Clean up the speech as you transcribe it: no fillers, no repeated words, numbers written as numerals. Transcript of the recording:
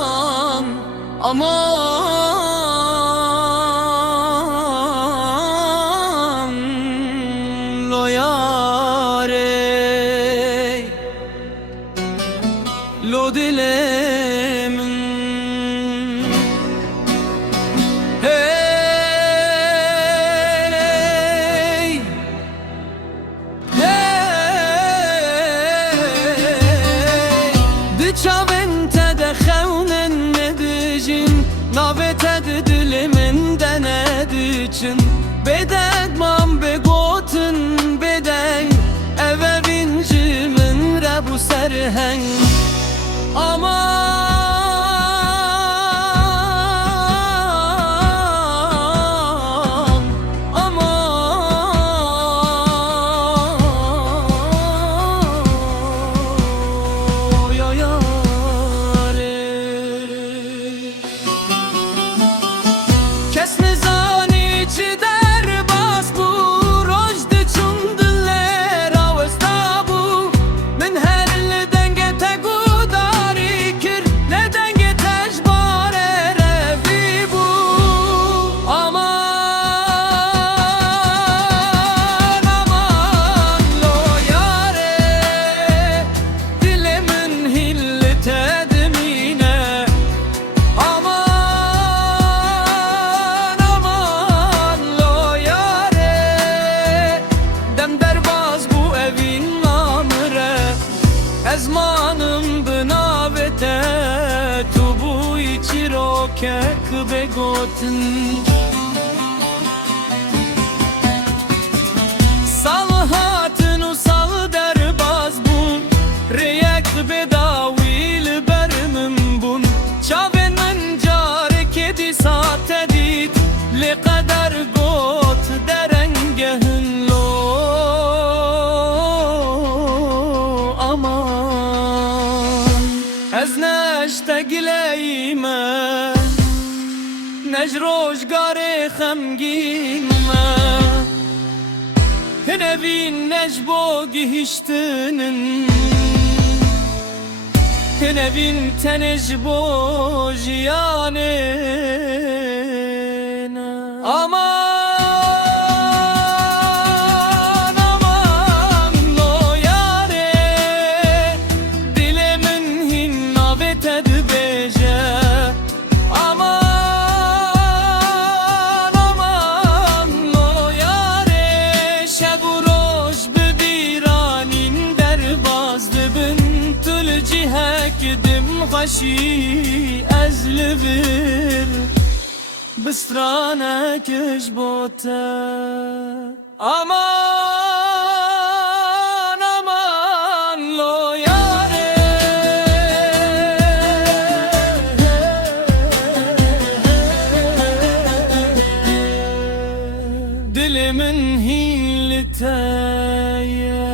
Aman, aman, lo yare, lo dilemin, hey, hey, di çavên te de xewnin nedijin, navê te di dilimin de nediçin. Bêdeng mam bêgotin bêdeng, ev evîn ji min re bû serheng. Aman, aman, yo yare. Kes nizani çi derbas bû, roj diçûn diller awesta bû. Min her li dengê te gudarî kir, lê dengê te ji barê revî bû. Aman, aman, lo yare, dilê min hîn li te dimîne. Aman, aman, lo yare, dem derbas bû evîn namire. Ez manim bi navê te, tu bûyî çîrokek bêgotin. Sal hatin û sal derbas bûn, rêyek bêdawî li ber min bûn. Çavên min carekê dîsa te dît, lê qeder got derengehin lo. Aman, ez ne ji te gileyîme, ne ji rojgarê xemgîn me. Hinevîn ne ji bo gihîştinin, hinevîn tenê ji bo jiyanê ne. Aman, aman, lo yare, dilê min hîn navê te dibêje. Aman, aman, lo yare, şeb û roj bi bîranîn derbas dibin. Tu li cihek dim xweşî, ez li vir bistranek ji bo te. Aman, aman, lo yare, dilê min hîn li te ye.